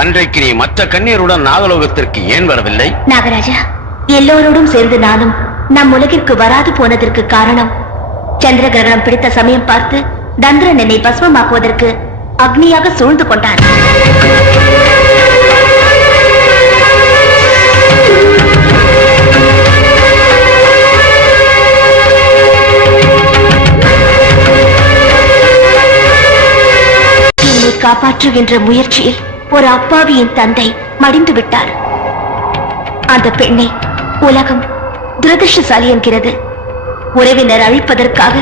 அன்றைக்கு நீ மற்ற கண்ணீருடன் நாகலோகத்திற்கு ஏன் வரவில்லை? நாகராஜா, எல்லோரோடும் சேர்ந்து நானும் நம் உலகிற்கு வராது போனதற்கு காரணம் சந்திர கிரகணம் பிடித்த சமயம் பார்த்து தந்திரன் என்னை பஸ்மமாக்குவதற்கு அக்னியாக சூழ்ந்து கொண்டான். என்னை காப்பாற்றுகின்ற முயற்சியில் ஒரு அப்பாவியின் தந்தை மடிந்து விட்டார். அந்த பெண்ணை உலகம் துரதிருஷ்டசாலி என்கிறது. உறவினர் அழிப்பதற்காக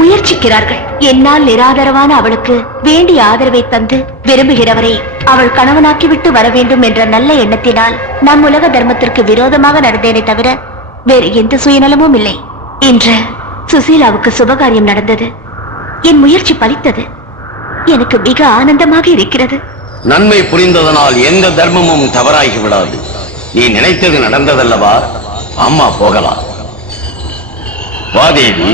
முயற்சிக்கிறார்கள். என்னால் நிராதரவான அவளுக்கு வேண்டிய ஆதரவை தந்து விரும்புகிறவரை அவள் கணவனாக்கிவிட்டு வர வேண்டும் என்ற நல்ல எண்ணத்தினால் நம் உலக தர்மத்திற்கு விரோதமாக நடந்தேனே தவிர வேறு எந்த சுயநலமும் இல்லை. இன்று சுசீலாவுக்கு சுபகாரியம் நடந்தது. என் முயற்சி பலித்தது. எனக்கு மிக ஆனந்தமாக இருக்கிறது. நன்மை புரிந்ததனால் எந்த தர்மமும் தவறாகி விடாது. நீ நினைத்தது நடந்ததல்லவா? அம்மா போகலாம். வா தேவி.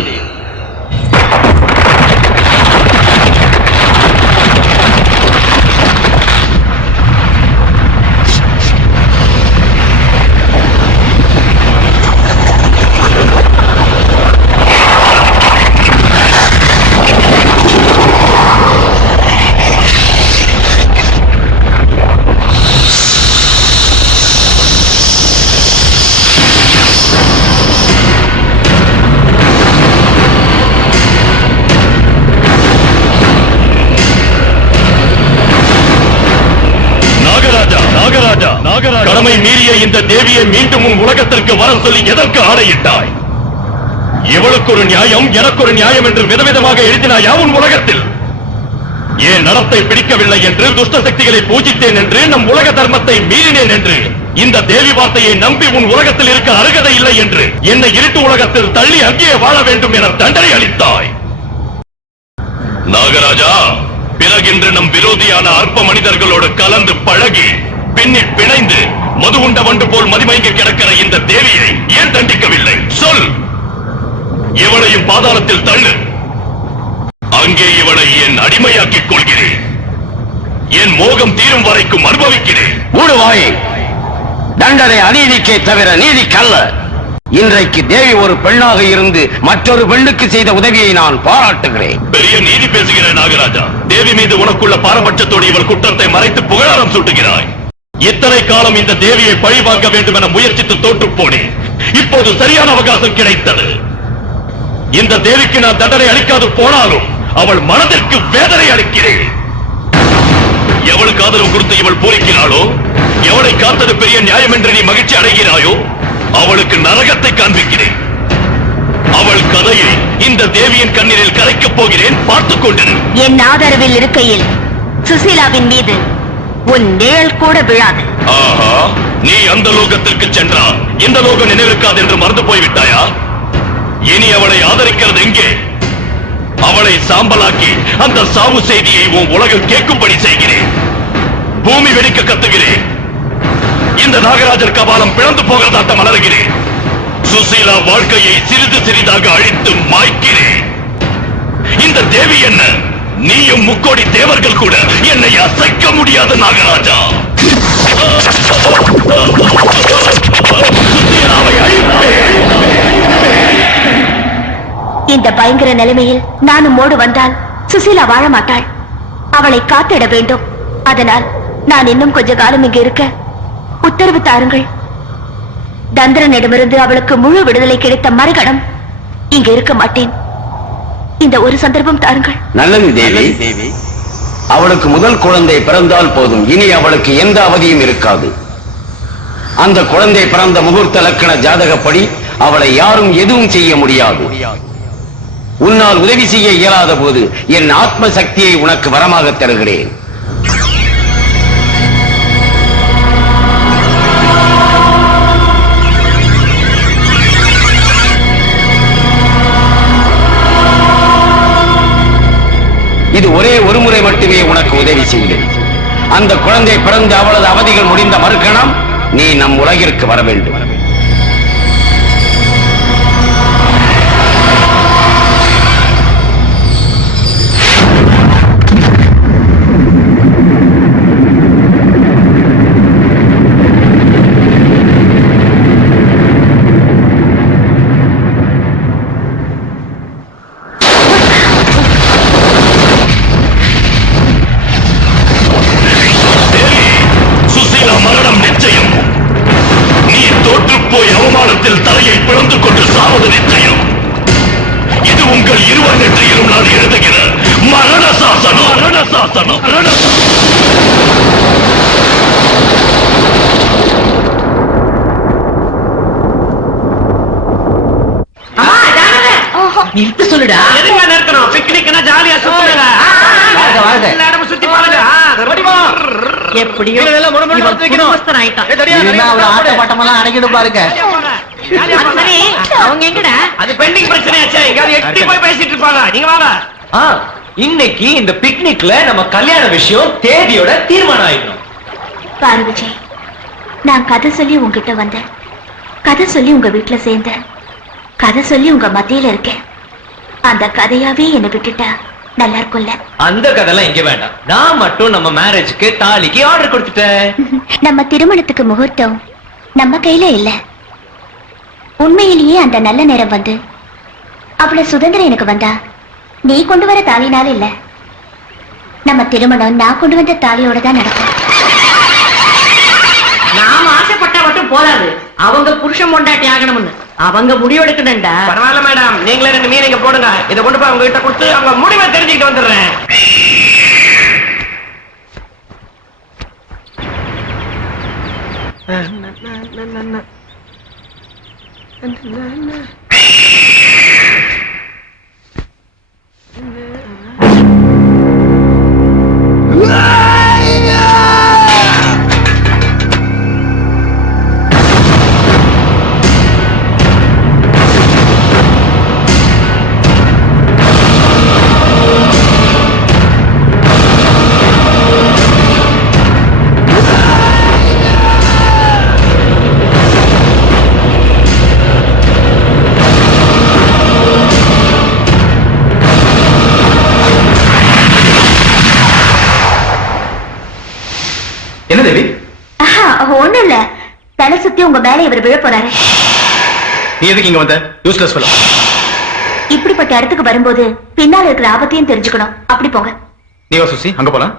கடமை மீறிய இந்த தேவியை மீண்டும் உன் உலகத்திற்கு வர சொல்லி எதற்கு ஆணையிட்டாய்? இவளுக்கு ஒரு நியாயம், எனக்கு ஒரு நியாயம் என்று விதவிதமாக எழுதினாயா உன் உலகத்தில்? ஏன் நடத்தை பிடிக்கவில்லை என்று, துஷ்ட சக்திகளை பூஜித்தேன் என்று, நம் உலக தர்மத்தை மீறினேன் என்று, இந்த தேவி வார்த்தையை நம்பி உன் உலகத்தில் இருக்க அருகதை இல்லை என்று என்னை இருட்டு உலகத்தில் தள்ளி அங்கே வாழ வேண்டும் என தண்டனை அளித்தாய். நாகராஜா, பிறகின்று நம் விரோதியான அற்ப மனிதர்களோடு கலந்து பழகி பின்னில் பிணைந்து மது உண்ட வண்டு போல் மதிமயங்கி கிடக்கிற இந்த தேவியை ஏன் தண்டிக்கவில்லை? சொல். இவளையும் பாதாளத்தில் தள்ளு. அங்கே இவளை என் அடிமையாக்கிக் கொள்கிறேன். என் மோகம் தீரும் வரைக்கும் அனுபவிக்கிறேன். மூடுவாயே. தண்டனை அநீதிக்கே தவிர நீதிக்கல்ல. இன்றைக்கு தேவி ஒரு பெண்ணாக இருந்து மற்றொரு பெண்ணுக்கு செய்த உதவியை நான் பாராட்டுகிறேன். பெரிய நீதி பேசுகிற நாகராஜா, தேவி மீது உனக்குள்ள பாரபட்சத்தோடு இவள் குற்றத்தை மறைத்து புகழாரம் சூட்டுகிறாய். இத்தனை காலம் இந்த தேவியை பழி வாங்க வேண்டும் என முயற்சித்து தோற்று போனேன். இப்போது சரியான அவகாசம் கிடைத்தது. இந்த தேவிக்கு நான் தண்டனை அளிக்காது போனாலும் அவள் மனதிற்கு வேதனை அளிக்கிறேன். எவளுக்கு ஆதரவு கொடுத்து இவள் பூரிக்கிறாளோ, எவளை காத்தது பெரிய நியாயம் என்று நீ மகிழ்ச்சி அடைகிறாயோ, அவளுக்கு நரகத்தை காண்பிக்கிறேன். அவள் கதையை இந்த தேவியின் கண்ணீரில் கரைக்கப் போகிறேன். பார்த்துக் கொண்டிரு. என் ஆதரவில் இருக்கையில் சுசீலாவின் மீது உன் நிழல் கூட விழாது. ஆஹா, நீ அந்த லோகத்திற்கு சென்றால் இந்த லோகம் நினைவிருக்காது என்று மறந்து போய்விட்டாயா? இனி அவளை ஆதரிக்கிறது எங்கே? அவளை சாம்பலாக்கி அந்த சாவு செய்தியை உன் உலகம் கேட்கும்படி செய்கிறேன். பூமி வெடிக்க கத்துகிறேன். இந்த நாகராஜர் கபாலம் பிளந்து போகிறதாட்டம் மலர்கிறேன். சுசீலா வாழ்க்கையை சிறிது சிறிதாக அழித்து மாய்க்கிறேன். இந்த தேவி என்ன, நீயும் முக்கோடி தேவர்கள் கூட என்னை அசைக்க முடியாத நாகராஜா. இந்த பயங்கர நிலைமையில் நானும் ஓடு வந்தால் சுசீலா வாழ மாட்டாள். அவளை காத்திட வேண்டும். அதனால் நான் இன்னும் கொஞ்ச காலம் இங்கு இருக்க உத்தரவு தாருங்கள். தந்திரனிடமிருந்து அவளுக்கு முழு விடுதலை கிடைத்த மறுகணம் இங்கு இருக்க மாட்டேன். இந்த ஒரு சந்தர்ப்பம் தாருங்கள். நல்லது தேவி. அவளுக்கு முதல் குழந்தை பிறந்தால் போதும். இனி அவளுக்கு எந்த அவதியும் இருக்காது. அந்த குழந்தை பிறந்த முகூர்த்த லக்கண ஜாதகப்படி அவளை யாரும் எதுவும் செய்ய முடியாது. உன்னால் உதவி செய்ய இயலாத போது என் ஆத்ம சக்தியை உனக்கு வரமாக தருகிறேன். இது ஒரே ஒரு முறை மட்டுமே உனக்கு உதவி செய்யும். அந்த குழந்தை பிறந்து அவளது அவதிகள் முடிந்த மறுக்கணம் நீ நம் உலகிற்கு வர வேண்டும். நிறுத்த சொல்லுடா. எதுங்க நிறுத்தணும்? பிக்னிக்னா ஜாலியா சுத்துங்க. வாங்க, வாங்க. எல்லா இடமும் சுத்தி பாருங்க. எப்படியோ இதெல்லாம் முட முட எடுத்து வைக்கணும். குடும்பஸ்தன் ஆயிட்டான். இனிமே அவர் ஆட்ட பாட்டமெல்லாம் அடங்கிடும் பாருங்க. அது சரி, அவங்க எங்கடா? அது பெண்டிங் பிரச்சனையாச்சே. எங்கயாவது எட்டி போய் பேசிட்டு இருப்பாங்க. நீங்க வாங்க. இன்னைக்கு இந்த பிக்னிக்ல நம்ம கல்யாண விஷயம் தேதியோட தீர்மானம் ஆயிடும். பாரு விஜய், நான் கதை சொல்லி உங்ககிட்ட வந்தேன், கதை சொல்லி உங்க வீட்டுல சேர்ந்தேன், கதை சொல்லி உங்க மத்தியில இருக்கேன். அந்த கதையாவே என்னை விட்டுட்டா நல்லா இருக்கும்ல? அந்த கதைலாம் இங்க வேண்டாம். நான் மட்டும் நம்ம மேரேஜ்க்கு தாலிக்கு ஆர்டர் கொடுத்துட்டேன். நம்ம திருமணத்துக்கு முகூர்த்தம் நம்ம கையில இல்ல. உண்மையிலேயே அந்த நல்ல நேரம் வந்து அவ்வளவு சுதந்திரம் எனக்கு வந்தா நீ கொண்டு வர தாலினால இல்ல, நம்ம திருமணம் நான் கொண்டு வந்த தாலியோட தான் நடக்கும். நாம ஆசைப்பட்டா மட்டும் போதாது, அவங்க புருஷன் பொண்டாட்டி ஆகணும்னு அவங்க முடிவெடுக்கணும்டா. பரவாயில்ல மேடம், நீங்களே 2 மீன் இங்க போடுங்க. இதை கொண்டு போய் அவங்க கிட்ட கொடுத்து அவங்க முடிவை தெரிஞ்சுக்கிட்டு வந்துடுறேன். என்ன தேவி, ஒண்ணும் இல்ல, தலை சுத்தி உங்க மேல இவர் விழ போறாரு. நீ எதுக்கு இங்க வந்த? Useless fellow. இப்படிப்பட்ட இடத்துக்கு வரும்போது பின்னால இருக்கிற ஆபத்தையும் தெரிஞ்சுக்கணும். அப்படி போங்க. நீ வா சுசி, அங்க போலாம்.